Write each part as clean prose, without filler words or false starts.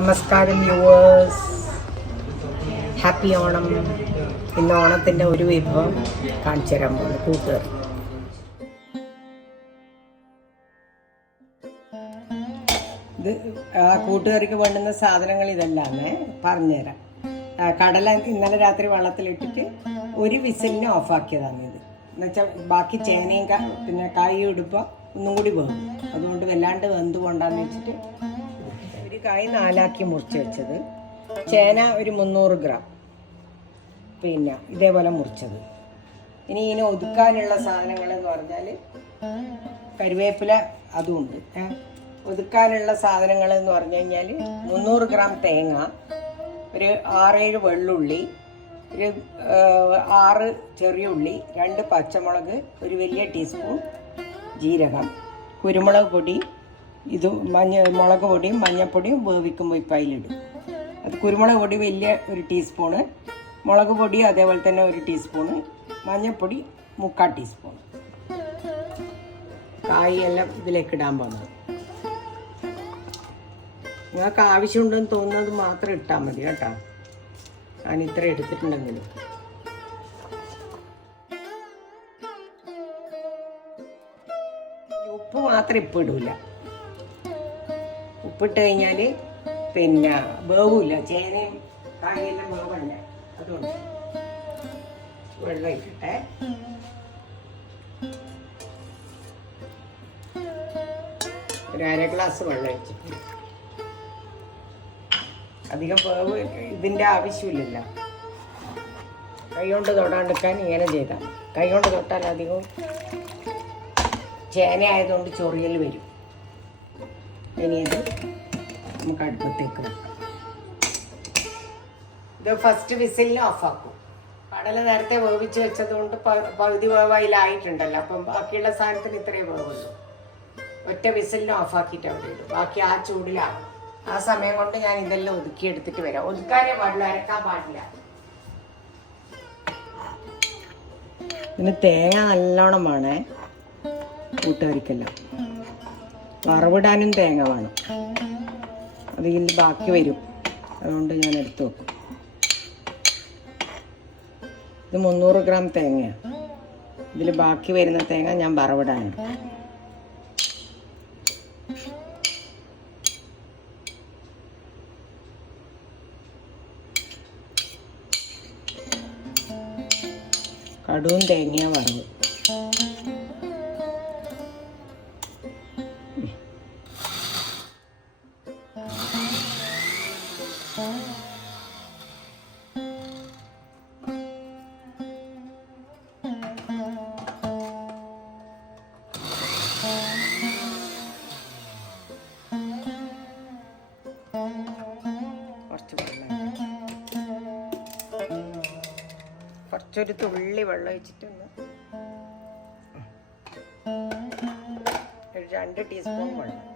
നമസ്കാരം viewers, happy Onam. ഇന്ന് ഓണത്തിൻ്റെ ഒരു വിഭവം കാണിച്ചു തരാൻ പോകുന്നു. കൂട്ടുകറി. ഇത് കൂട്ടുകറിക്ക് വേണ്ടുന്ന സാധനങ്ങൾ ഇതെല്ലാമേ പറഞ്ഞുതരാം. കടല ഇന്നലെ രാത്രി വെള്ളത്തിലിട്ടിട്ട് ഒരു വിസിലിന് ഓഫാക്കിയതാണ് ഇത്. എന്നുവെച്ചാൽ ബാക്കി ചേനയും പിന്നെ കായും ഇടുമ്പോൾ ഒന്നും കൂടി വേണം. അതുകൊണ്ട് വല്ലാണ്ട് വെന്ത് കൊണ്ടാന്ന് വെച്ചിട്ട് ഒരു കായ് 4 മുറിച്ച് വെച്ചത്, ചേന ഒരു 300 ഗ്രാം, പിന്നെ ഇതേപോലെ മുറിച്ചത്. ഇനി ഇതിനെ ഒതുക്കാനുള്ള സാധനങ്ങൾ എന്ന് പറഞ്ഞാൽ കറിവേപ്പില അതുമുണ്ട്. ഒതുക്കാനുള്ള സാധനങ്ങൾ എന്ന് പറഞ്ഞു കഴിഞ്ഞാൽ 300 ഗ്രാം തേങ്ങ, ഒരു 6-7 വെള്ളുള്ളി, ഒരു 6 ചെറിയ ഉള്ളി, 2 പച്ചമുളക്, ഒരു വലിയ ടീസ്പൂൺ ജീരകം, കുരുമുളക് പൊടി, മുളക് പൊടിയും മഞ്ഞൾപ്പൊടിയും വേവിക്കുമ്പോൾ ഇപ്പം അതിലിടും. അത് കുരുമുളക് പൊടി വലിയ ഒരു ടീസ്പൂണ്, മുളക് പൊടി അതേപോലെ തന്നെ 1 ടീസ്പൂണ്, മഞ്ഞൾപ്പൊടി 3/4 ടീസ്പൂൺ. കായ് എല്ലാം ഇതിലേക്ക് ഇടാൻ പോകുന്നത്. നിങ്ങൾക്ക് ആവശ്യമുണ്ടെന്ന് തോന്നുന്നത് മാത്രം ഇട്ടാൽ മതി കേട്ടോ. ഞാൻ ഇത്ര എടുത്തിട്ടുണ്ടെങ്കിലും. ഉപ്പ് മാത്രം ഇപ്പം ഇടൂല. ഉപ്പിട്ട് കഴിഞ്ഞാൽ പിന്നെ വേവില്ല, ചേനയും കായെല്ലാം വേവല്ല. അതുകൊണ്ട് വെള്ളം ഇട്ടിട്ടെ. ഒരു 1/2 ഗ്ലാസ് വെള്ളം ഒഴിച്ചിട്ട്. അധികം വേവ് ഇതിൻ്റെ ആവശ്യമില്ലല്ലോ. കൈ കൊണ്ട് തൊടാണ്ടിരിക്കാൻ ഇങ്ങനെ ചെയ്താൽ. കൈ കൊണ്ട് തൊട്ടാൽ അധികവും ചേന ആയതുകൊണ്ട് ചൊറിയൽ വരും. ഇനി ഇത് നമുക്ക് അടുപ്പത്തേക്ക് വെക്കാം. ഇത് ഫസ്റ്റ് വിസിലിന് ഓഫാക്കും. കടല നേരത്തെ വേവിച്ച് വെച്ചതുകൊണ്ട് പകുതി വേവായിലായിട്ടുണ്ടല്ലോ. അപ്പം ബാക്കിയുള്ള സാധനത്തിന് ഇത്രയേ വേവുള്ളൂ. ഒറ്റ വിസിലിന് ഓഫാക്കിയിട്ട് അവിടെ ഇടും. ബാക്കി ആ ചൂടിലാകും. ആ സമയം കൊണ്ട് ഞാൻ ഇതെല്ലാം ഒതുക്കി എടുത്തിട്ട് വരാം. ഒതുക്കാനേ പാടില്ല, അരക്കാൻ പാടില്ല. പിന്നെ തേങ്ങ നല്ലോണം വേണേ കൂട്ടുകറിക്കെല്ലാം. വറവിടാനും തേങ്ങ വേണം. അത് ഇതിൽ ബാക്കി വരും, അതുകൊണ്ട് ഞാൻ എടുത്തു വെക്കും. ഇത് 300 ഗ്രാം തേങ്ങയാണ്. ഇതിൽ ബാക്കി വരുന്ന തേങ്ങ ഞാൻ വറവിടാനാണ്. കടുവും തേങ്ങ വറവ്. കുറച്ചൊരു തുള്ളി വെള്ളം ഒഴിച്ചിട്ടൊന്ന് 2 ടീസ്പൂൺ വെള്ളം.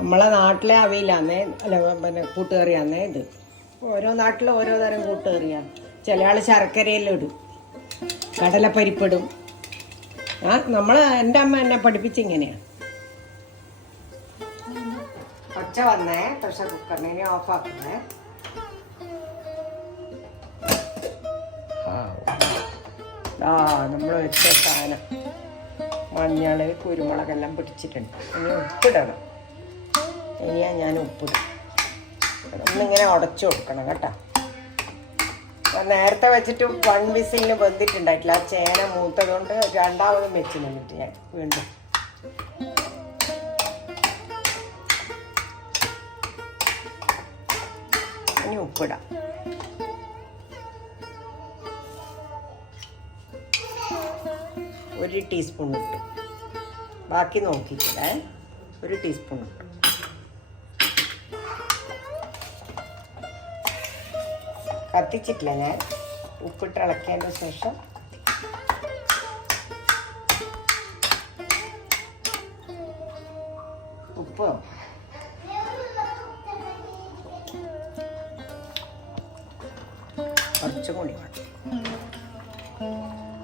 നമ്മളെ നാട്ടിലെ അവിയലാന്നേ, അല്ല പിന്നെ കൂട്ടുകറിയാന്നേ ഇത്. ഓരോ നാട്ടിലും ഓരോ തരം കൂട്ടുകറിയാണ്. ചില ആൾ ശർക്കരയെല്ലാം ഇടും, കടലപ്പരിപ്പിടും. എൻ്റെ അമ്മ എന്നെ പഠിപ്പിച്ചിങ്ങനെയാണ്. ഒച്ച വന്നേ പ്രഷർ കുക്കറിനെ. ഇനി ഓഫാക്കുന്നേ. നമ്മൾ വെച്ച സാധനം മഞ്ഞൾ കുരുമുളകെല്ലാം പിടിച്ചിട്ടുണ്ട്. ഇനി ഉപ്പിടണം. ഇനിയാ ഞാൻ ഉപ്പിടും. ഒന്നിങ്ങനെ ഉടച്ചു കൊടുക്കണം കേട്ടോ. നേരത്തെ വെച്ചിട്ട് 1 വിസിലിന് വെന്തിട്ടുണ്ടായിട്ടില്ല. ആ ചേന മൂത്തത് കൊണ്ട് 2ാമതും വെച്ച് നിന്നിട്ട് ഞാൻ വീണ്ടും. ഇനി ഉപ്പിടാം. ഒരു ടീസ്പൂൺ ഇട്ട്, ബാക്കി നോക്കിയിട്ടില്ലേ. 1 ടീസ്പൂൺ ഇട്ടു. കത്തിച്ചിട്ടില്ല ഞാൻ. ഉപ്പിട്ട് ഇളക്കിയതിന് ശേഷം ഉപ്പ് കുറച്ചും കൂടി വേണം.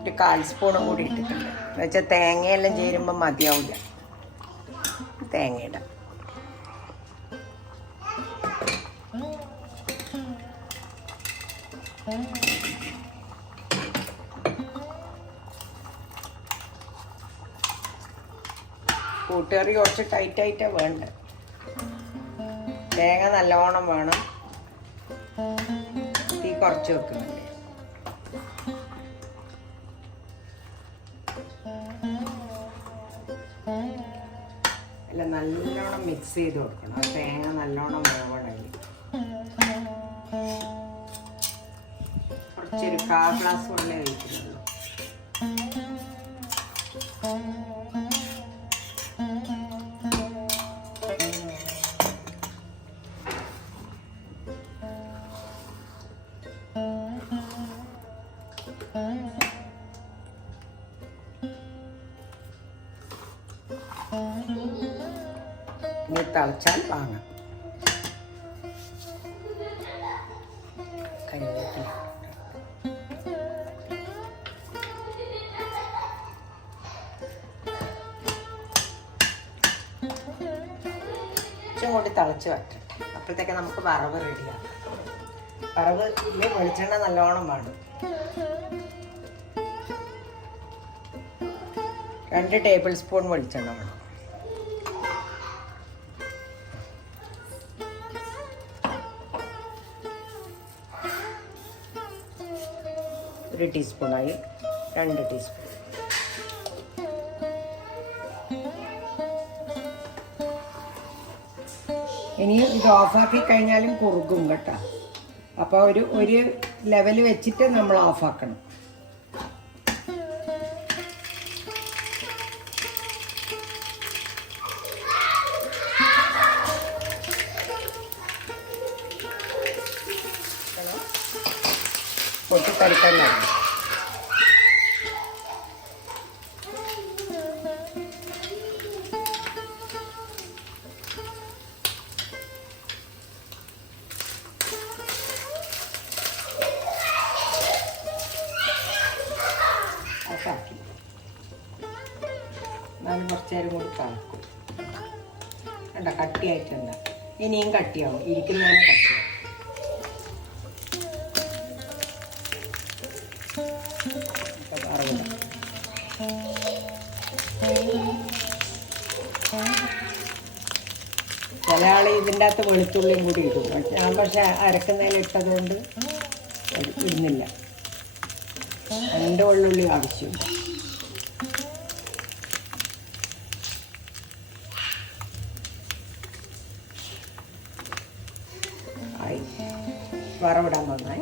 ഒരു 1/4 സ്പൂണും കൂടി ഇട്ടിട്ടുണ്ട്. എന്നുവെച്ചാൽ തേങ്ങയെല്ലാം ചേരുമ്പോൾ മതിയാവില്ല. തേങ്ങ ഇടാം. കൂട്ടുകറി കുറച്ച് ടൈറ്റായിട്ടാണ് വേണ്ടത്. തേങ്ങ നല്ലോണം വേണം. തീ കുറച്ച് വെക്കുന്നുണ്ട്. അല്ല, നല്ലോണം മിക്സ് ചെയ്ത് കൊടുക്കണം. ആ തേങ്ങ നല്ലോണം വേവണമെങ്കിൽ കുറച്ചൊരു 1/4 ഗ്ലാസ് വെള്ളം ഒഴിക്കുന്നുള്ളൂ. ഇനി തിളച്ചാൽ വാങ്ങാം. കരിവേപ്പില കുറച്ചും കൂടി തിളച്ച് വറ്റട്ടെ. അപ്പോഴത്തേക്ക് നമുക്ക് വറവ് റെഡിയാക്കാം. വറവ് വെളിച്ചെണ്ണ നല്ലോണം വേണം. 2 ടേബിൾ സ്പൂൺ വെളിച്ചെണ്ണ വേണം. ഒരു ടീസ്പൂണായി. 2 ടീസ്പൂൺ. ഇനി ഇത് ഓഫാക്കി കഴിഞ്ഞാലും കുറുകും കേട്ടോ. അപ്പോൾ ഒരു ലെവൽ വെച്ചിട്ട് നമ്മൾ ഓഫാക്കണം. പൊട്ടിത്തെറിക്കല്ല. ആക്കി ഞാൻ കുറച്ച് നേരം കൂടി കളക്കും. കണ്ട കട്ടിയായിട്ടുണ്ട്. ഇനിയും കട്ടിയാവും. ഇരിക്കുന്നതിന് കട്ടിയാവും. ചില ആൾ ഇതിൻ്റെ അകത്ത് വെളുത്തുള്ളിയും കൂടി ഇടും. ഞാൻ പക്ഷെ അരക്കുന്നതിൽ ഇട്ടതുകൊണ്ട് ഇടുന്നില്ല. എൻ്റെ വെള്ളുള്ളി ആവശ്യമില്ല. ആയി വറവിടാൻ വന്നേ.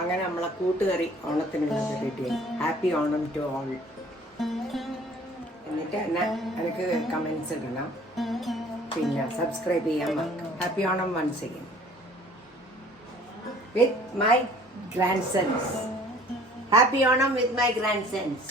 അങ്ങനെ നമ്മളെ കൂട്ടുകറി ഓണത്തിനുള്ളത് റെഡിയായി. Happy Onam to all. എന്നിട്ട് എന്നെ എനിക്ക് കമൻസ് ഇടണം. പിന്നെ സബ്സ്ക്രൈബ് ചെയ്യാൻ മറക്കാം. Happy Onam once again with my grandsons. Happy Onam with my grand sons.